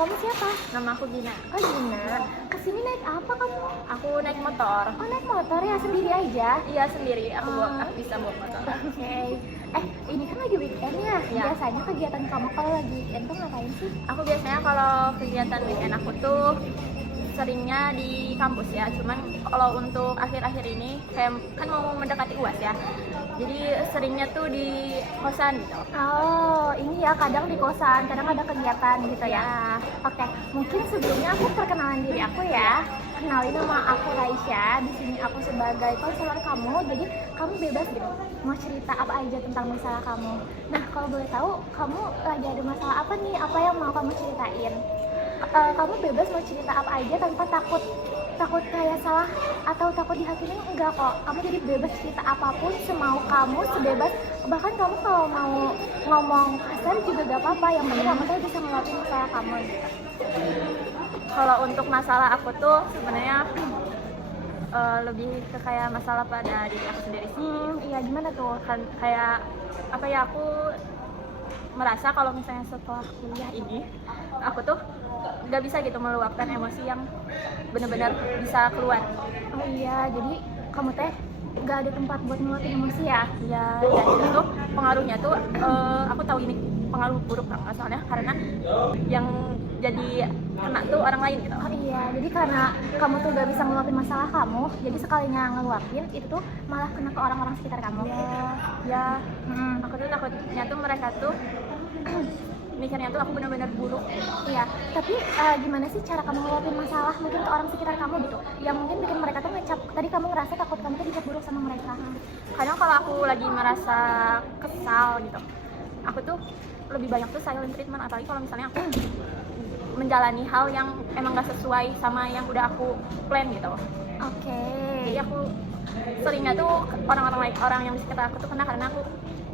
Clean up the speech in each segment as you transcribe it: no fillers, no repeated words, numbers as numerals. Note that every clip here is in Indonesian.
kamu siapa? Nama aku Gina. Oh Gina, kesini naik apa kamu? Aku naik motor. Oh naik motor ya, sendiri aja? Iya sendiri, aku bisa bawa motor. Oke. Ini kan lagi weekend ya? Iya. Biasanya kegiatan kamu kalau lagi weekend tuh ngapain sih? Aku biasanya kalau kegiatan weekend aku tuh seringnya di kampus ya. Cuman kalau untuk akhir-akhir ini kayak kan mau mendekati UAS ya. Jadi seringnya tuh di kosan gitu. Oh, ini ya kadang di kosan, kadang ada kegiatan gitu ya. Oke, mungkin sebelumnya aku perkenalan diri aku ya. Kenalin nama aku Raisya. Di sini aku sebagai konselor kamu. Jadi kamu bebas gitu. Mau cerita apa aja tentang masalah kamu. Nah, kalau boleh tahu, kamu lagi ada masalah apa nih? Apa yang mau kamu ceritain? Kamu bebas mau cerita apa aja tanpa takut kayak salah atau takut dihakimi, enggak kok. Kamu jadi bebas cerita apapun semau kamu, sebebas. Bahkan kamu kalau mau ngomong kasar juga gak apa-apa, yang penting kamu tuh bisa ngeluapin masalah kamu gitu. Kalau untuk masalah aku tuh sebenarnya lebih ke kayak masalah pada diri aku sendiri sih. Iya, gimana tuh? Kan kayak apa ya, aku merasa kalau misalnya setelah kuliah ini aku tuh nggak bisa gitu meluapkan emosi yang benar-benar bisa keluar. Oh iya, jadi kamu teh gak ada tempat buat ngeluapin emosi ya? Ya, dan itu tuh pengaruhnya tuh aku tahu ini pengaruh buruk banget soalnya karena yang jadi kena tuh orang lain gitu. Oh iya, jadi karena kamu tuh gak bisa ngeluapin masalah kamu, jadi sekalinya ngeluapin itu tuh malah kena ke orang-orang sekitar kamu. Ya, aku tuh takutnya tuh mereka tuh mikirnya tuh aku benar-benar buruk. Iya, tapi gimana sih cara kamu ngeluapin masalah mungkin ke orang sekitar kamu gitu, yang mungkin bikin mereka tuh ngecap, tadi kamu ngerasa takut kamu tuh dicap buruk sama mereka. Kadang kalau aku lagi merasa kesal gitu, aku tuh lebih banyak tuh silent treatment, apalagi kalau misalnya aku menjalani hal yang emang gak sesuai sama yang udah aku plan gitu. Oke. Jadi aku seringnya tuh orang yang di sekitar aku tuh kena karena aku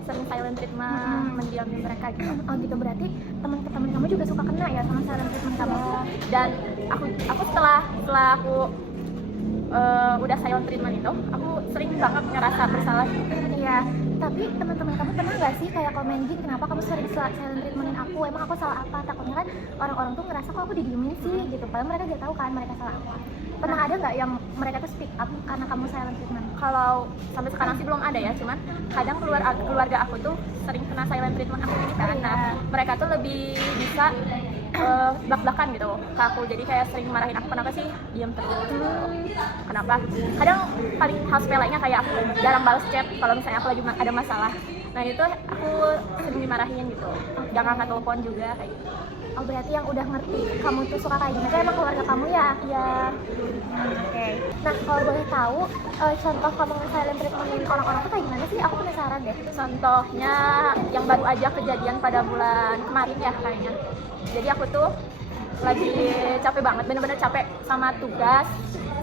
sering silent treatment, mendiamin mereka gitu. Oh gitu, berarti teman-teman kamu juga suka kena ya sama silent treatment kamu? Dan aku setelah aku udah silent treatment itu, aku sering banget ngerasa bersalah. Iya, tapi teman-teman kamu pernah nggak sih kayak komen gini, kenapa kamu sering silent treatmentin aku, emang aku salah apa? Takutnya kan orang-orang tuh ngerasa kok aku didiemin sih gitu, padahal mereka gak tahu kan mereka salah apa. Pernah ada nggak yang mereka tuh speak up karena kamu silent treatment? Kalau sampai sekarang sih belum ada ya, cuman kadang keluarga aku tuh sering kena silent treatment aku ini kan. Nah, mereka tuh lebih bisa blak-blakan gitu ke aku, jadi kayak sering marahin aku, kenapa sih diam terus, kenapa. Kadang paling hal sepelenya kayak aku jarang balas chat kalau misalnya aku lagi ada masalah. Nah itu aku sering dimarahin gitu, jangan angkat telepon juga kayak gitu. Oh berarti yang udah ngerti kamu tuh suka kayak gini tuh emang keluarga kamu ya? Iya. Oke. Nah kalau boleh tahu contoh kamu nge-silent treatmentin orang-orang tuh kayak gimana sih? Aku penasaran deh. Contohnya yang baru aja kejadian pada bulan kemarin ya kayaknya. Jadi aku tuh lagi capek banget, bener-bener capek sama tugas,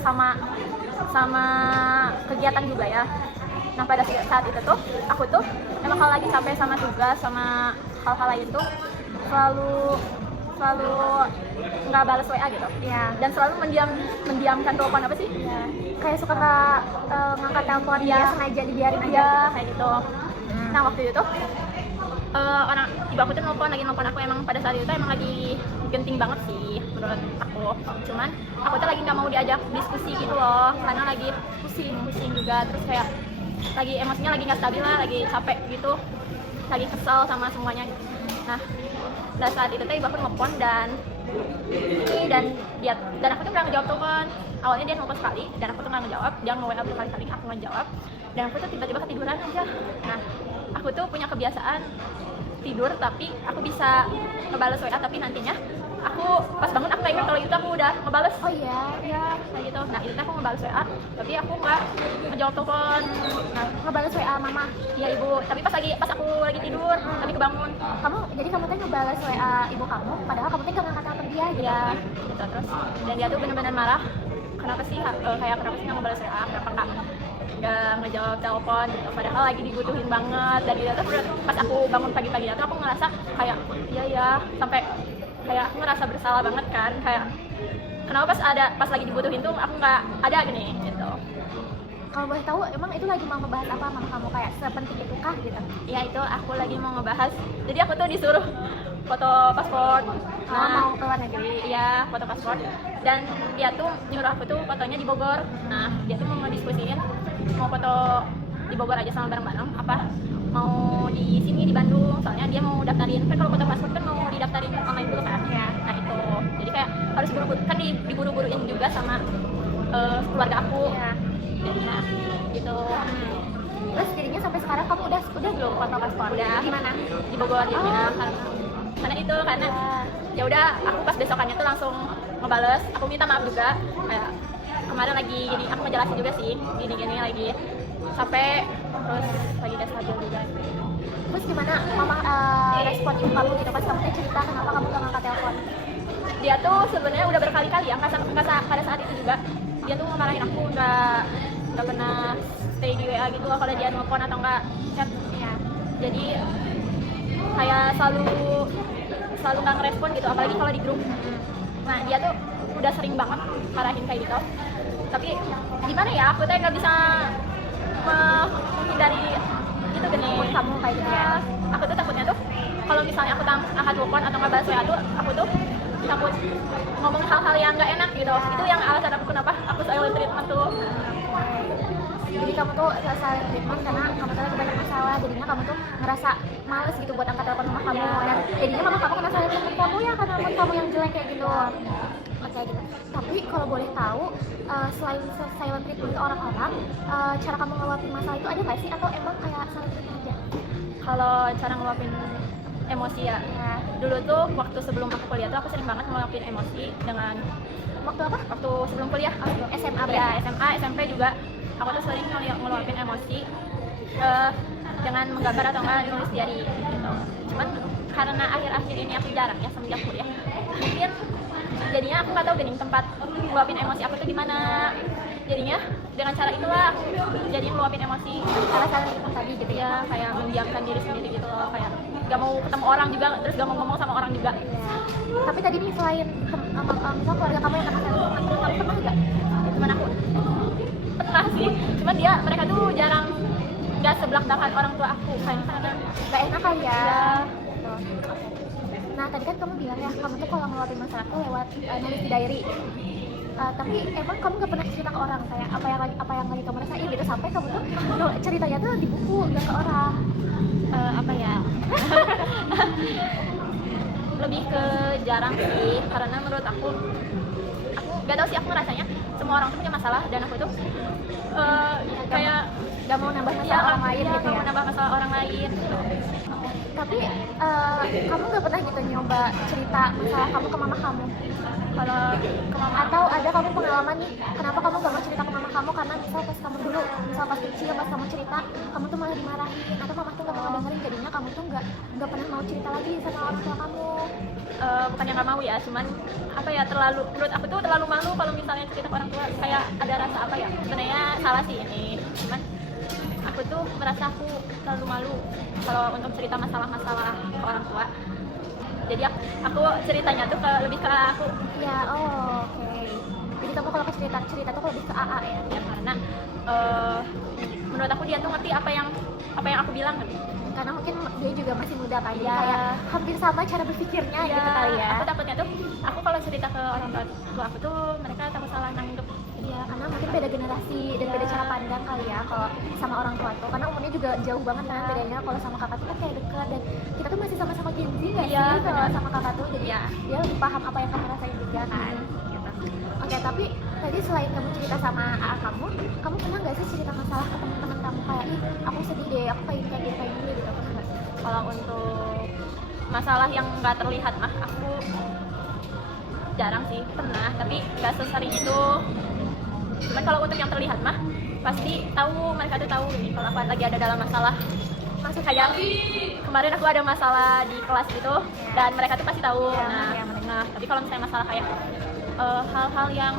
sama kegiatan juga ya. Nah pada saat itu tuh aku tuh emang kalau lagi capek sama tugas sama hal-hal lain tuh selalu nggak balas WA gitu Iya. dan selalu mendiamkan telepon apa sih Iya. Kayak suka nggak ngangkat telepon ya, sengaja dibiarin aja. ya kayak gitu. Nah waktu itu tuh ibu aku tuh nelpon aku, emang pada saat itu emang lagi genting banget sih menurut aku, cuman aku tuh lagi nggak mau diajak diskusi gitu loh karena lagi pusing juga, terus kayak lagi emosinya lagi nggak stabil lah, lagi capek gitu, lagi kesel sama semuanya. Nah pada saat itu tuh ibu aku nelpon dan aku tuh nggak ngejawab telepon. Awalnya dia nelpon sekali dan aku tuh nggak ngejawab, dia nge-WA berkali-kali, aku nggak jawab dan aku tuh tiba-tiba ketiduran aja. Nah aku tuh punya kebiasaan tidur tapi aku bisa ngebales WA, tapi nantinya aku pas bangun aku nggak ingat kalau itu aku udah ngebales. Oh iya. Ya kayak gitu. Nah itu aku ngebales WA tapi aku nggak ngejawab telepon. Nah Ngebales WA mama. iya ibu, tapi pas aku lagi tidur tapi kebangun. Jadi kamu tuh ngebales WA ibu kamu, padahal kamu tuh nggak ngangkat telepon dia gitu. Ya gitu, terus dan dia tuh benar-benar marah, kenapa sih kayak kenapa sih nggak ngebales WA, kenapa nggak ngejawab telepon gitu, padahal lagi dibutuhin banget. Dan itu tuh pas aku bangun pagi-pagi itu aku ngerasa kayak iya sampai kayak aku ngerasa bersalah banget kan, kayak kenapa pas lagi dibutuhin tuh aku nggak ada gini gitu. Kalau boleh tahu, emang itu lagi mau ngebahas apa sama kamu, kayak sepenting itu kah gitu? Ya itu aku lagi mau ngebahas, jadi aku tuh disuruh foto paspor. Mau ke luar negeri. Iya, foto paspor. Dan dia tuh nyuruh aku tuh fotonya di Bogor. Nah, dia tuh mau ngediskusiin mau foto di Bogor aja sama bareng-bareng apa mau di sini di Bandung, soalnya dia mau daftarin, kan kalau foto paspor kan mau didaftarin online dulu kan ya. Nah itu jadi kayak harus buru-buru, kan diburu-buruin juga sama keluarga aku Ya. jadinya gitu. Terus jadinya sampai sekarang kamu udah belum foto paspor? Udah. Di mana? Di Bogor jadinya karena itu karena ya udah aku pas besokannya tuh langsung ngebales, aku minta maaf juga kayak kemarin lagi gini, aku ngejelasin juga sih gini-gini lagi sampai terus lagi gak stabil juga. Terus gimana mama respon ibu kamu gitu pas kamu cerita kenapa kamu gak ngangkat telepon? Dia tuh sebenarnya udah berkali-kali ya pada saat itu juga dia tuh ngemarahin aku nggak pernah stay di WA gitu loh kalau dia nelfon atau nggak chat ya. Jadi kayak selalu nggak ngerespon gitu, apalagi kalau di grup. Nah dia tuh udah sering banget marahin kayak gitu, tapi gimana ya, aku tuh nggak bisa menghindari itu gini Kamu kayak gitu ya? Aku tuh takutnya tuh kalau misalnya aku angkat telepon atau nggak balas WA tuh aku tuh takut ngomong hal-hal yang nggak enak gitu. Itu yang alasan aku kenapa aku silent treatment tuh. Jadi kamu tuh silent treatment karena kamu tuh lagi banyak masalah, jadinya kamu tuh ngerasa males gitu buat angkat telepon mama kamu, dan jadinya mama kamu kena silent treatment kamu ya karena mood kamu yang jelek kayak gitu. Oke gitu. Tapi kalau boleh tahu, selain silent treatment ke orang-orang, cara kamu ngeluapin masalah itu ada nggak sih, atau emang kayak silent treatment aja? Kalau cara ngeluapin emosi ya, dulu tuh waktu sebelum aku kuliah tuh aku sering banget ngeluapin emosi dengan Waktu apa? waktu sebelum kuliah. SMA Ya, berarti? SMA, SMP juga aku tuh sering ngeluapin emosi dengan menggambar atau enggak nulis diary gitu. Cuman karena akhir-akhir ini aku jarang ya semenjak kuliah, mungkin jadinya aku nggak tahu gini tempat ngeluapin emosi aku tuh di mana. Jadinya dengan cara itulah aku jadi ngeluapin emosi. Cara silent treatment tadi gitu ya? Ya kayak mendiamkan diri sendiri gitu loh, kayak gak mau ketemu orang juga, terus gak mau ngomong sama orang juga. Tapi tadi nih selain misal keluarga kamu yang kena silent treatment, kamu pernah nggak? Temen aku pernah sih, cuman mereka tuh jarang, gak sebelak-belakan orang tua aku kayaknya karena Gak enak kali ya? ya Nah tadi kan kamu bilang ya, kamu tuh kalau ngeluapin masalah tuh lewat nulis di diary. Tapi emang kamu gak pernah cerita ke orang kayak apa yang lagi kamu rasain gitu, sampai kamu tuh ceritanya tuh di buku, gak ke orang. apa ya lebih ke jarang sih, karena menurut aku gak tau sih, aku ngerasanya semua orang tuh punya masalah dan aku tuh kayak Gak mau nambah masalah orang lain gitu gak ya? mau nambah masalah orang lain gitu. Tapi kamu gak pernah gitu nyoba cerita masalah kamu ke mama kamu? Kalau ke mama Atau ada kamu pengalaman nih, kenapa kamu gak mau cerita ke mama kamu karena misal pas kamu dulu, misal pas kecil, pas kamu cerita, kamu tuh malah dimarahin, atau mama tuh gak mau dengerin, jadinya kamu tuh gak pernah mau cerita lagi sama orang tua kamu? bukan yang gak mau ya, cuman apa ya, menurut aku tuh terlalu malu kalau misalnya cerita ke orang tua, kayak ada rasa apa ya, sebenarnya salah sih ini, cuman aku tuh merasa aku terlalu malu kalau untuk cerita masalah-masalah ke orang tua. Jadi aku ceritanya tuh lebih ke aku Ya, oke. Jadi kamu kalau ke cerita tuh lebih ke AA ya? ya, karena menurut aku dia tuh ngerti apa yang aku bilang kan. Karena mungkin dia juga masih muda kan, Ya. kayak hampir sama cara berpikirnya gitu kali ya? Aku takutnya tuh, aku kalau cerita ke orang tua aku tuh mereka takut salah nanggep. Iya, karena mungkin beda generasi dan beda cara pandang kali ya kalau sama orang tua tuh, karena umurnya juga jauh banget kan bedanya. Kalau sama kakak tuh kan kayak dekat, dan kita tuh masih sama-sama Gen Z nggak Iya, sih kalau benar. sama kakak tuh, jadi Iya. dia lebih paham apa yang kamu rasain juga kan gitu. Oke, tapi tadi selain kamu cerita sama AA kamu pernah nggak sih cerita masalah ke teman-teman kamu kayak, ih aku sedih deh, aku kayak gini gitu, pernah nggak? Kalau untuk masalah yang nggak terlihat mah aku jarang sih, pernah tapi nggak sesering itu. Cuman kalau untuk yang terlihat mah pasti tahu, mereka tuh tahu nih kalau aku lagi ada dalam masalah. Maksudnya Kayak kemarin aku ada masalah di kelas gitu dan mereka tuh pasti tahu. Ya, Nah, mereka. tapi kalau misalnya masalah kayak hal-hal yang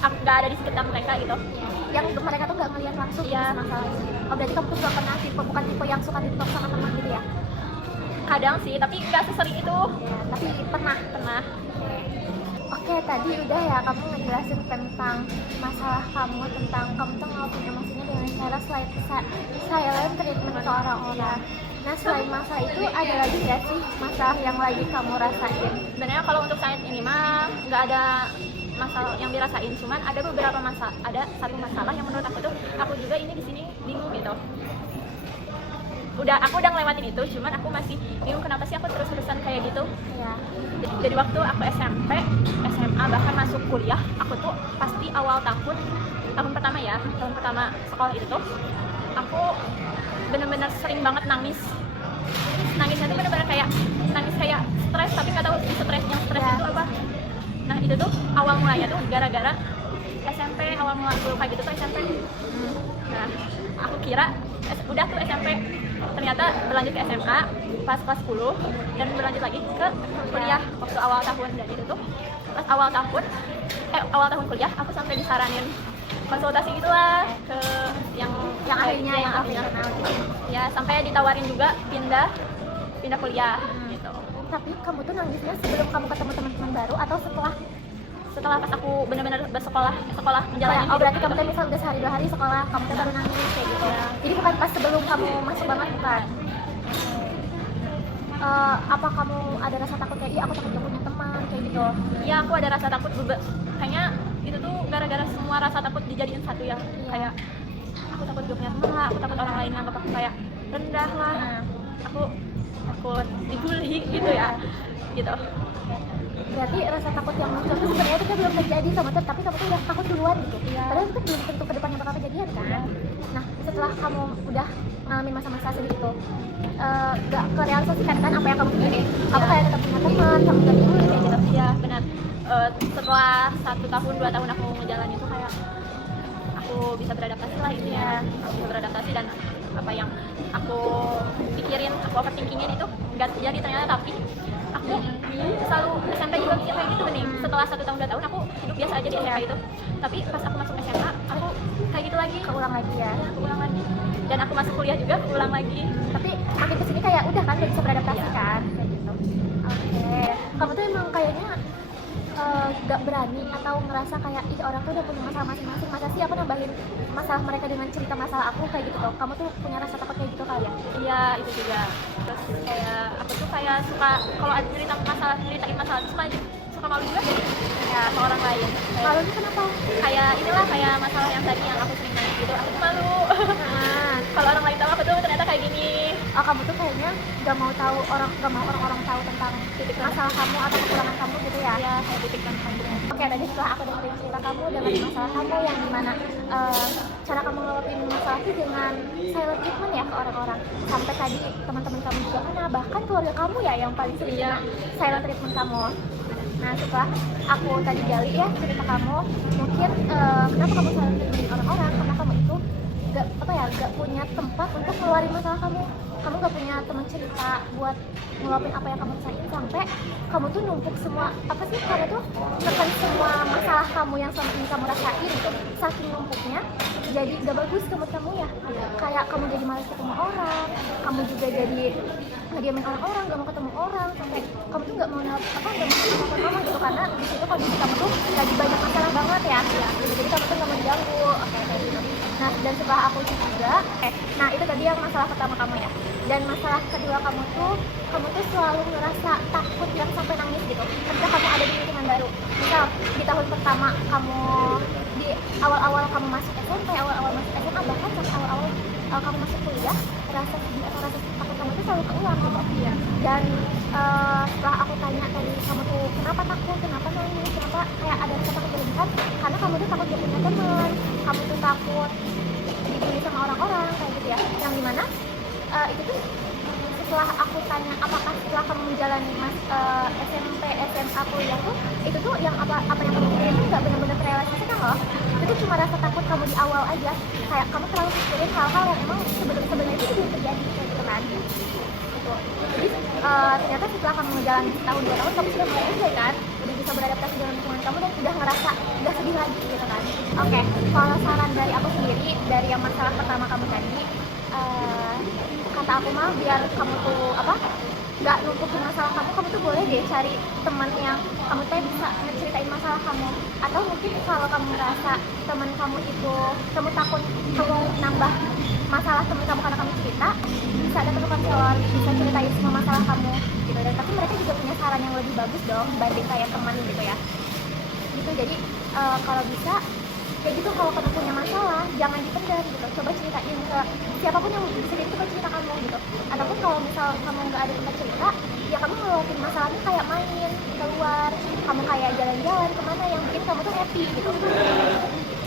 aku nggak ada di sekitar mereka gitu, yang mereka tuh nggak ngeliat langsung Iya. gitu masalah ini. Oh berarti kamu tuh nggak pernah bukan tipe yang suka TikTok sama teman gitu ya? kadang sih, tapi nggak sesering itu. Ya, tapi pernah. Oke, tadi udah ya kamu ngejelasin tentang masalah kamu, tentang kamu tuh ngelakuin emosinya dengan cara silent treatment ke orang-orang. Nah selain masalah itu ada lagi ya sih masalah yang lagi kamu rasain? Sebenarnya kalau untuk saat ini mah nggak ada masalah yang dirasain, cuman ada beberapa masalah, ada satu masalah yang menurut aku tuh aku juga ini di sini bingung gitu. Aku udah ngelewatin itu, cuman aku masih bingung kenapa sih aku terus-terusan kayak gitu. Ya. Jadi waktu aku SMP, SMA bahkan masuk kuliah, aku tuh pasti awal tahun pertama ya, tahun pertama sekolah itu tuh aku bener-bener sering banget nangis. Nangisnya tuh bener-bener kayak nangis kayak stres, tapi nggak tahu stres yang stres Ya. itu apa. Nah itu tuh awal mulanya tuh gara-gara SMP, awal mula aku kayak gitu tuh SMP. Nah aku kira udah tuh SMP, ternyata berlanjut ke SMA pas kelas 10 dan berlanjut lagi ke kuliah waktu awal tahun. Dan itu tuh pas awal tahun kuliah aku sampai disaranin konsultasi gitulah ke yang Akhirnya yang ahlinya. profesional gitu. Ya sampai ditawarin juga pindah kuliah gitu. Tapi kamu tuh nangisnya sebelum kamu ketemu teman-teman baru atau Setelah pas aku benar-benar sekolah menjalani oh berarti kamu tuh misal udah sehari 2 hari sekolah kamu tuh baru nangis kayak gitu ya. Jadi bukan pas sebelum kamu masuk banget, bukan? Apa kamu ada rasa takut kayak aku takut gak punya teman kayak gitu? Ya aku ada rasa takut kayaknya itu tuh gara-gara semua rasa takut dijadiin satu ya. Kayak aku takut gak punya teman lah, aku takut orang lain nganggap aku kayak rendah lah, aku takut dibully gitu ya gitu. Berarti rasa takut yang muncul itu sebenarnya itu belum terjadi sama tuh, tapi kamu tuh udah takut duluan gitu. Padahal itu belum tentu kedepannya bakal kejadian kan. Nah setelah kamu udah ngalamin masa-masa sedih itu, gak kerealisasikan kan apa yang kamu pikirin? Kamu kayak tetap punya teman, kamu gak dibully kayak gitu. Ya benar. Setelah 1 tahun 2 tahun aku ngejalanin itu kayak aku bisa beradaptasi lah ini ya. Aku bisa beradaptasi dan apa yang aku pikirin, aku overthinkingin itu nggak terjadi ternyata. Tapi aku selalu SMP juga mikir kayak gitu nih. Setelah 1 tahun 2 tahun aku hidup biasa aja di SMP itu. Tapi pas aku masuk SMA aku kayak gitu lagi. Keulang lagi ya. Keulang lagi. Dan aku masuk kuliah juga keulang lagi. Tapi makin kesini kayak udah kan udah bisa beradaptasi kan kayak gitu. Oke. Kamu tuh emang kayaknya gak berani atau ngerasa kayak ih orang tuh udah punya masalah masing-masing, masa sih aku nambahin masalah mereka dengan cerita masalah aku kayak gitu. Kamu tuh punya rasa takut kayak gitu kali ya? Iya itu juga. Terus kayak aku tuh kayak suka kalau ada ceritain masalah itu suka malu juga ya ke orang lain. Malu tuh kenapa? Kayak inilah kayak masalah yang tadi yang aku sering nangis gitu, aku tuh malu. Nah, Kalau orang lain tahu aku tuh ternyata kayak gini. kamu tuh kayaknya gak mau orang-orang tahu tentang Titik masalah kamu atau kekurangan kamu gitu ya? Ya kayak titikkan kamu. Oke, tadi setelah aku dengerin cerita kamu, dengerin masalah kamu yang dimana cara kamu ngelewati masalah itu dengan silent treatment ya ke orang-orang. Sampai tadi teman-teman kamu juga kena, bahkan keluarga kamu ya yang paling sering kena silent treatment kamu. Nah setelah aku tadi gali ya cerita kamu, mungkin kenapa kamu silent treatment orang-orang? Karena kamu itu gak punya tempat untuk ngeluarin masalah kamu. Kamu gak punya teman cerita buat ngeluapin apa yang kamu rasain, sampai kamu tuh numpuk semua kamu tuh tekan semua masalah kamu yang selama ini kamu rasain gitu. Saking numpuknya jadi gak bagus ke mood kamu ya. Kayak kamu jadi malas ketemu orang, kamu juga jadi ngediamin orang-orang, gak mau ketemu orang, sampai kamu tuh gak mau telepon kamu gitu, karena di situ kondisi kamu tuh lagi banyak masalah banget ya. Jadi kamu tuh gak mau diganggu. Oke, kayak gitu. Nah dan setelah aku juga nah itu tadi yang masalah pertama kamu ya. Dan masalah kedua kamu tuh selalu ngerasa takut yang sampai nangis gitu ketika kamu ada di lingkungan baru. Misal di tahun pertama kamu, di awal-awal kamu masuk SMP, awal-awal masuk SMA, bahkan sampai awal-awal kamu masuk kuliah, rasa sedih atau rasa takut kamu tuh selalu keulang gitu. Dan setelah aku tanya tadi kamu tuh kenapa takut, kenapa nangis, kenapa kayak ada rasa takut berlebihan, karena kamu tuh takut gak punya teman, kamu tuh takut dibully sama orang-orang kayak gitu ya. Yang dimana itu tuh setelah aku tanya apakah setelah kamu menjalani SMP, SMA, kuliah tuh itu tuh yang apa yang kamu pikirin tuh nggak benar-benar terrealisasikan loh. Itu tuh cuma rasa takut kamu di awal aja, kayak kamu terlalu pikirin hal-hal yang emang sebenarnya itu belum terjadi kayak gitu kan gitu. Jadi ternyata setelah kamu menjalani setahun 2 tahun kamu sudah mulai enjoy kan, udah bisa beradaptasi dengan lingkungan kamu dan udah ngerasa udah sedih lagi gitu kan. Oke, kalau saran dari aku sendiri dari yang masalah pertama kamu tadi, kata aku mah biar kamu tuh nggak numpukin masalah kamu tuh boleh deh cari teman yang kamu tuh bisa ngeceritain masalah kamu. Atau mungkin kalau kamu merasa teman kamu itu kamu takut kamu nambah masalah temen kamu karena kamu cerita, bisa ada ke konselor, bisa ceritain semua masalah kamu gitu. Dan tapi mereka juga punya saran yang lebih bagus dong dibanding kayak teman gitu ya. Gitu, jadi kalau bisa kayak gitu, kalau kamu punya masalah jangan dipendam gitu, coba ceritain ke siapapun yang bisa jadi tempat cerita kamu gitu. Ataupun kalau misal kamu nggak ada tempat cerita, ya kamu ngeluarin masalahnya kayak main keluar, kamu kayak jalan-jalan kemana yang bikin kamu tuh happy gitu.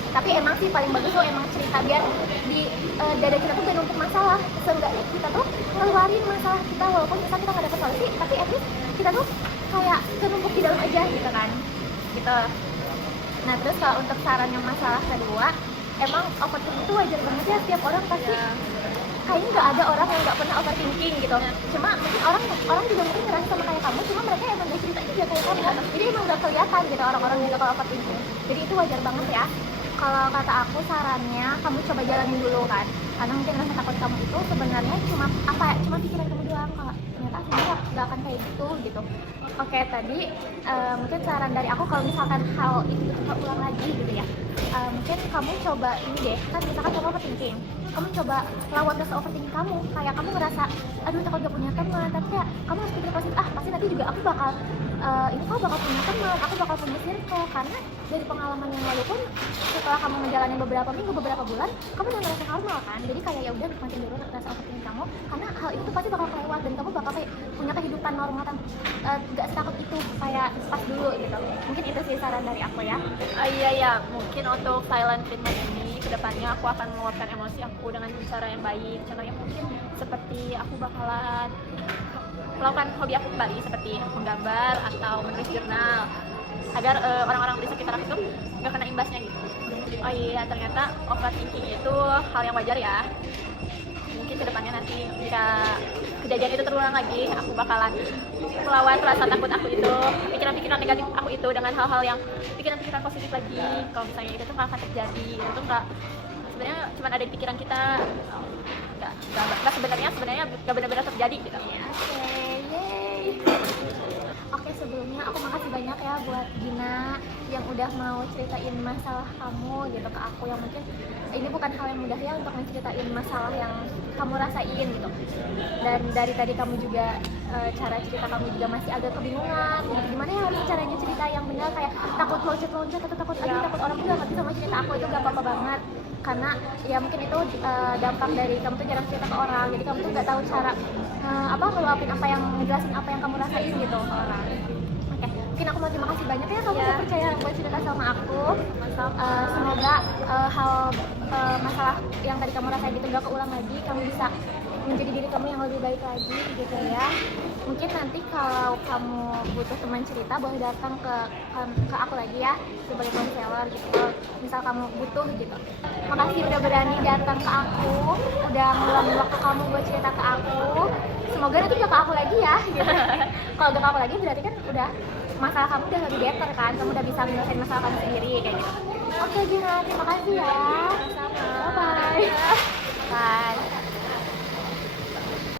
Tapi emang sih paling bagus tuh emang cerita, biar di dada kita tuh gak numpuk masalah. Seenggaknya kita tuh ngeluarin masalah kita, walaupun misal kita gak dapet solusi, tapi at least kita tuh kayak kenumpuk di dalam aja gitu kan gitu. Nah terus kalau untuk saran yang masalah kedua, emang overthinking itu wajar banget ya, setiap orang pasti kayaknya nggak ada orang yang nggak pernah overthinking gitu. Cuma mungkin orang juga mungkin ngerasa sama kayak kamu, cuma mereka emang gak cerita juga kayak kamu, jadi emang gak kelihatan gitu orang-orang juga kalau overthinking. Jadi itu wajar banget ya. Kalau kata aku sarannya, kamu coba jalanin dulu kan, karena mungkin rasa takut kamu itu sebenarnya cuma cuma pikiran kamu doang, kalau ternyata sebenarnya nggak akan kayak gitu. Oke, tadi mungkin saran dari aku, kalau misalkan hal itu terulang lagi gitu ya, mungkin kamu coba ini deh, kan misalkan kamu overthinking, kamu coba lawan rasa overthinking kamu. Kayak kamu ngerasa aduh takut gak punya teman, tapi ya kamu harus pikir positif, pasti nanti juga aku bakal ini kok bakal punya teman, aku bakal punya circle. Karena dari pengalaman yang lalu pun, setelah kamu menjalani beberapa minggu, beberapa bulan, kamu udah ngerasa normal kan. Jadi kayak ya udah, nikmatin dulu rasa overthinking kamu, karena hal itu pasti bakal kelewat dan kamu bakal kayak punya kehidupan normal kan, gak setakut itu kayak pas dulu gitu. Mungkin itu sih saran dari aku ya. Iya, mungkin untuk silent treatment ini kedepannya aku akan meluapkan emosi aku dengan cara yang baik. Contohnya mungkin seperti aku bakalan melakukan hobi aku kembali, seperti menggambar atau menulis jurnal, agar orang-orang di sekitar aku tuh gak kena imbasnya gitu. Oh iya, ternyata overthinking itu hal yang wajar ya. Mungkin kedepannya nanti jika kejadian itu terulang lagi, aku bakalan melawan rasa takut aku itu, pikiran-pikiran negatif aku itu dengan hal-hal yang pikiran-pikiran positif lagi. Kalau misalnya itu tuh nggak akan terjadi, itu nggak, sebenarnya cuma ada di pikiran kita, nggak sebenarnya nggak benar-benar terjadi gitu. Oke, sebelumnya aku makasih banyak ya buat Gina yang udah mau ceritain masalah kamu gitu ke aku, yang mungkin ini bukan hal yang mudah ya untuk menceritain masalah yang kamu rasain gitu. Dan dari tadi kamu juga cara cerita kamu juga masih agak kebingungan gitu, gimana ya harus caranya cerita yang benar, kayak takut loncat-loncat atau takut takut orang juga ngerti sama cerita aku. Itu gak apa-apa banget, karena ya mungkin itu dampak dari kamu tuh jarang cerita ke orang, jadi kamu tuh gak tahu cara ngeluapin ngejelasin apa yang kamu rasain gitu ke orang. Oke, mungkin aku mau terima kasih banyak ya kamu udah percaya buat cerita sama aku. Semoga masalah yang tadi kamu rasain itu gak keulang lagi, kamu bisa menjadi diri kamu yang lebih baik lagi gitu ya. Mungkin nanti kalau kamu butuh teman cerita, boleh datang ke aku lagi ya sebagai konselor gitu, kalau misal kamu butuh gitu. Makasih udah berani datang ke aku, udah ngeluangin waktu kamu buat cerita ke aku. Semoga nanti gak ke aku lagi ya gitu. Kalau gak ke aku lagi berarti kan udah masalah kamu udah lebih better kan, kamu udah bisa menyelesaikan masalah kamu sendiri kayak gitu. Oke Gina, terima kasih ya. Sama. Bye. Bye.